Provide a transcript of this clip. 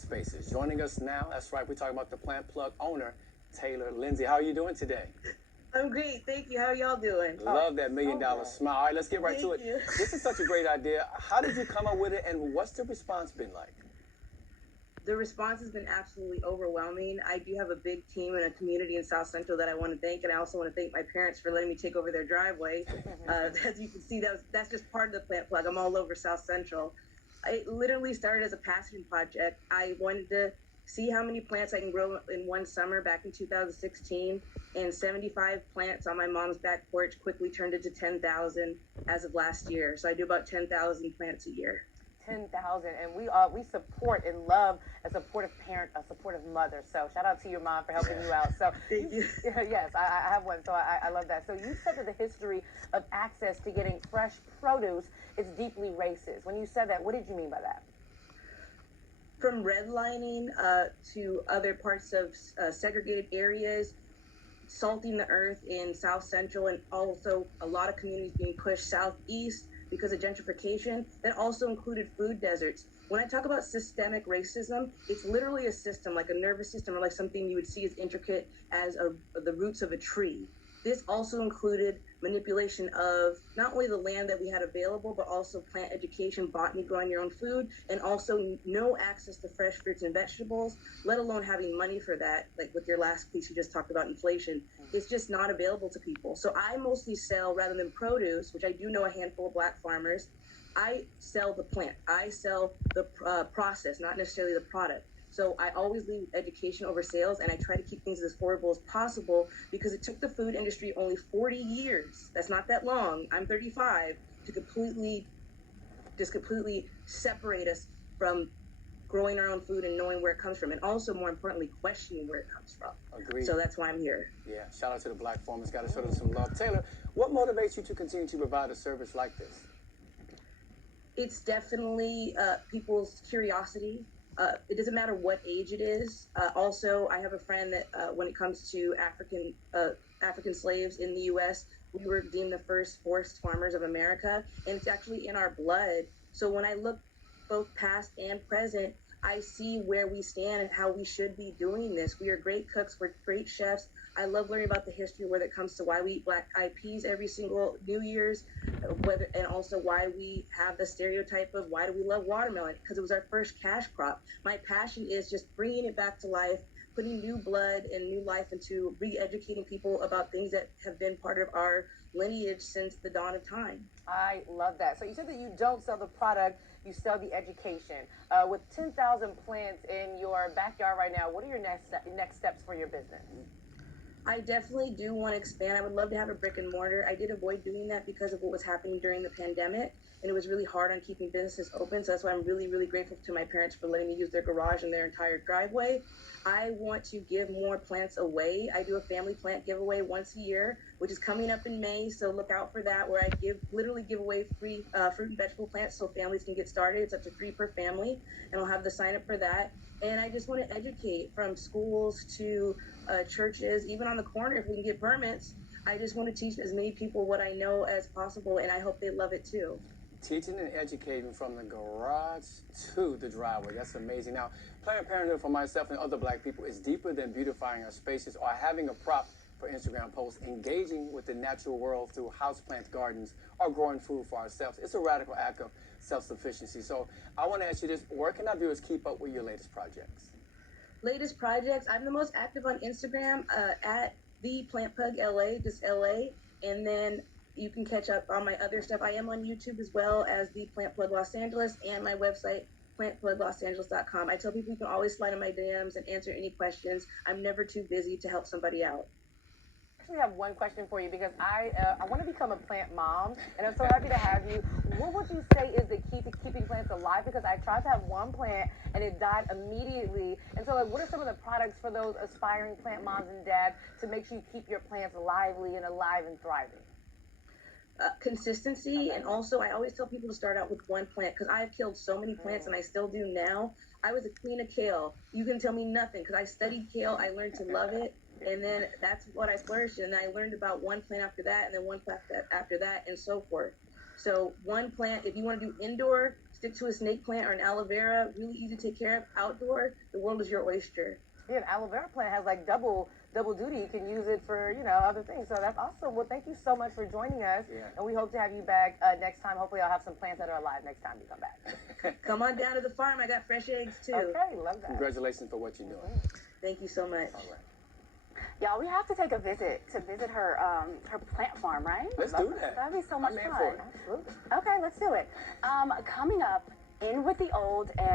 spaces. Joining us now, that's right, we're talking about the Plant Plug owner, Taylor Lindsay. How are you doing today? I'm great, thank you. How are y'all doing? Love that $1,000,000 smile. All right, let's get right to it. Thank you. This is such a great idea. How did you come up with it, and what's the response been like? The response has been absolutely overwhelming. I do have a big team and a community in South Central that I want to thank, and I also want to thank my parents for letting me take over their driveway. As you can see, that's just part of the Plant Plug. I'm all over South Central. It literally started as a passion project. I wanted to see how many plants I can grow in one summer back in 2016, and 75 plants on my mom's back porch quickly turned into 10,000 as of last year. So I do about 10,000 plants a year. 10,000, and we support and love a supportive parent, a supportive mother. So shout out to your mom for helping you out. So Thank you. yes, I have one, so I love that. So you said that the history of access to getting fresh produce is deeply racist. When you said that, what did you mean by that? From redlining to other parts of segregated areas, salting the earth in South Central, and also a lot of communities being pushed southeast because of gentrification. That also included food deserts. When I talk about systemic racism, it's literally a system, like a nervous system, or like something you would see as intricate as the roots of a tree. This also included manipulation of not only the land that we had available, but also plant education, botany, growing your own food, and also no access to fresh fruits and vegetables, let alone having money for that. Like with your last piece, you just talked about inflation. It's just not available to people. So I mostly sell, rather than produce, which I do know a handful of Black farmers, I sell the plant. I sell the process, not necessarily the product. So I always leave education over sales, and I try to keep things as affordable as possible because it took the food industry only 40 years. That's not that long. I'm 35 to completely separate us from growing our own food and knowing where it comes from, and also more importantly, questioning where it comes from. Agreed. So that's why I'm here. Yeah, shout out to the Black farmers. Got to show them some love. Taylor, what motivates you to continue to provide a service like this? It's definitely people's curiosity. It doesn't matter what age it is. Also, I have a friend that when it comes to African slaves in the U.S., we were deemed the first forced farmers of America, and it's actually in our blood. So when I look both past and present, I see where we stand and how we should be doing this. We are great cooks, we're great chefs. I love learning about the history when it comes to why we eat black-eyed peas every single New Year's, and also why we have the stereotype of why do we love watermelon, because it was our first cash crop. My passion is just bringing it back to life, putting new blood and new life into re-educating people about things that have been part of our lineage since the dawn of time. I love that. So you said that you don't sell the product, you sell the education. With 10,000 plants in your backyard right now, what are your next steps for your business? I definitely do want to expand. I would love to have a brick and mortar. I did avoid doing that because of what was happening during the pandemic, and it was really hard on keeping businesses open. So that's why I'm really, really grateful to my parents for letting me use their garage and their entire driveway. I want to give more plants away. I do a family plant giveaway once a year, which is coming up in May. So look out for that, where I literally give away free fruit and vegetable plants so families can get started. It's up to 3 per family, and I'll have the sign up for that. And I just want to educate, from schools to churches, even on the corner if we can get permits. I just want to teach as many people what I know as possible, and I hope they love it too. Teaching and educating from the garage to the driveway. That's amazing. Now, Planned Parenthood for myself and other Black people is deeper than beautifying our spaces or having a prop for Instagram posts. Engaging with the natural world through houseplant gardens or growing food for ourselves. It's a radical act of self-sufficiency. So I want to ask you this: where can our viewers keep up with your latest projects? Latest projects, I'm the most active on Instagram at the Plant Plug LA, just LA, and then you can catch up on my other stuff. I am on YouTube as well as the Plant Plug Los Angeles, and my website plantpluglosangeles.com. I tell people you can always slide in my DMs and answer any questions. I'm never too busy to help somebody out. I actually have one question for you, because I want to become a plant mom, and I'm so happy to have you. What would you say is the key to keeping plants alive? Because I tried to have one plant and it died immediately. And so, like, what are some of the products for those aspiring plant moms and dads to make sure you keep your plants lively and alive and thriving? Consistency, and also I always tell people to start out with one plant, because I've killed so many plants and I still do now. I was a queen of kale. You can tell me nothing, because I studied kale, I learned to love it, and then that's what I flourished in. And I learned about one plant after that, and then one plant after that, and so forth. So one plant, if you want to do indoor, stick to a snake plant or an aloe vera, really easy to take care of. Outdoor, the world is your oyster. Yeah, an aloe vera plant has like double duty. You can use it for, other things. So that's awesome. Well, thank you so much for joining us. Yeah. And we hope to have you back next time. Hopefully I'll have some plants that are alive next time you come back. Come on down to the farm. I got fresh eggs too. Okay, love that. Congratulations for what you're doing. Thank you so much. All right. Y'all, we have to take a visit her her plant farm, right? Let's do that. That'd be so much I'm in fun. for it. Absolutely. Okay, let's do it. Coming up, in with the old and